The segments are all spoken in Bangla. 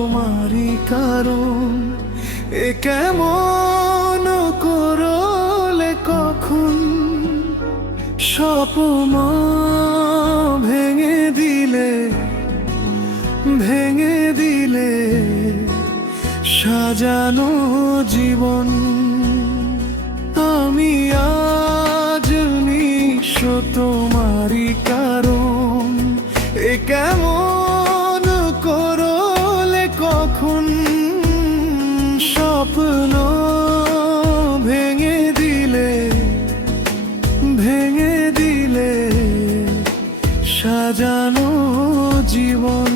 তোমারই কারণ। এ কেমন করলে কখন স্বপ্ন ভেঙে দিলে, ভেঙে দিলে সাজানো জীবন। আমি আজ নিঃস্ব তোমারই কারণ। এ কেমন করলে কখন স্বপ্ন ভেঙে দিলে, ভেঙে দিলে সাজানো জীবন।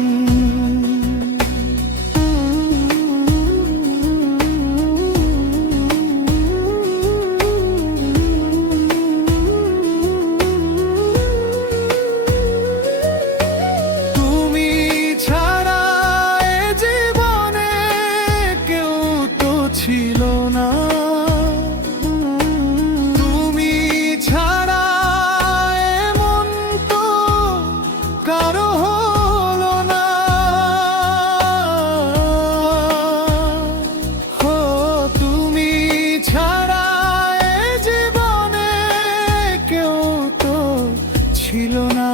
ছিল না, তুমি ছাড়া এমন তো কারো হলো না। হো তুমি ছাড়া এ জীবনে কেউ তো ছিল না।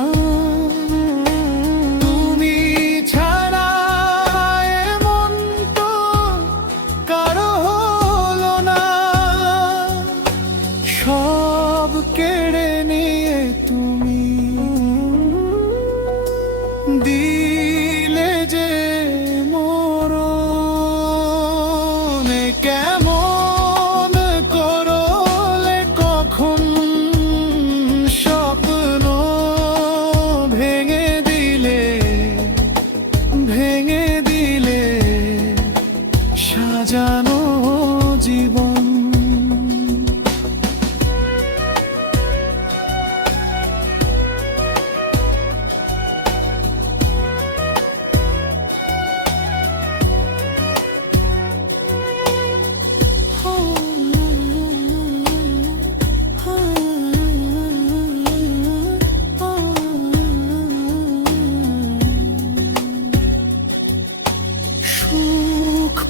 সব কেড়ে নিয়ে তুমি দিলে যে মরণ। কেমন করলে কখন স্বপ্ন ভেঙে দিলে, ভেঙে দিলে সাজানো জীবন।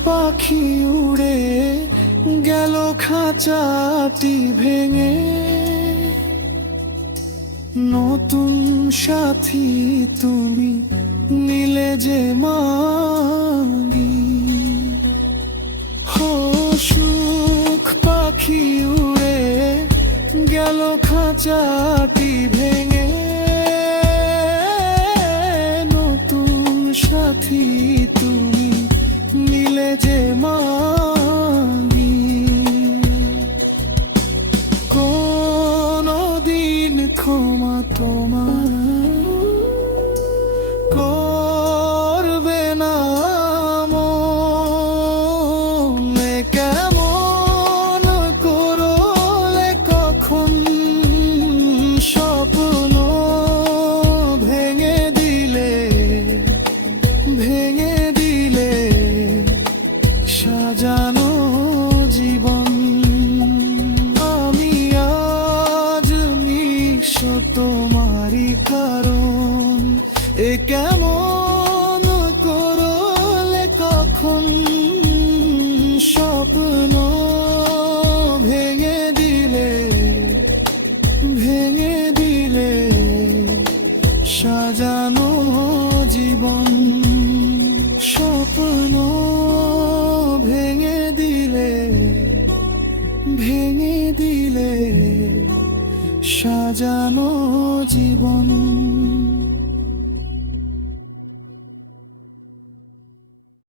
পাখি উড়ে গেল খাঁচাটি ভেঙে, নতুন সাথী তুমি নিলে যে মালি। হো সুখ পাখি উড়ে গেল খাঁচাটি ভেঙে, নতুন সাথী তুমি নিলে যে মালি। কোনদিন ক্ষমা তোমার করবে না মন। কেমন করলে কখন স্বপ্ন ভেঙে দিলে, ভেঙে দিলে সাজানো জীবন। আমি আজ নিঃস্ব তোমারই কারণ। এ কেমন করলে কখন স্বপ্ন ভেঙে দিলে, ভেঙে দিলে সাজানো জীবন। স্বপ্ন ভেঙে দিলে, ভেঙে দিলে সাজানো জীবন।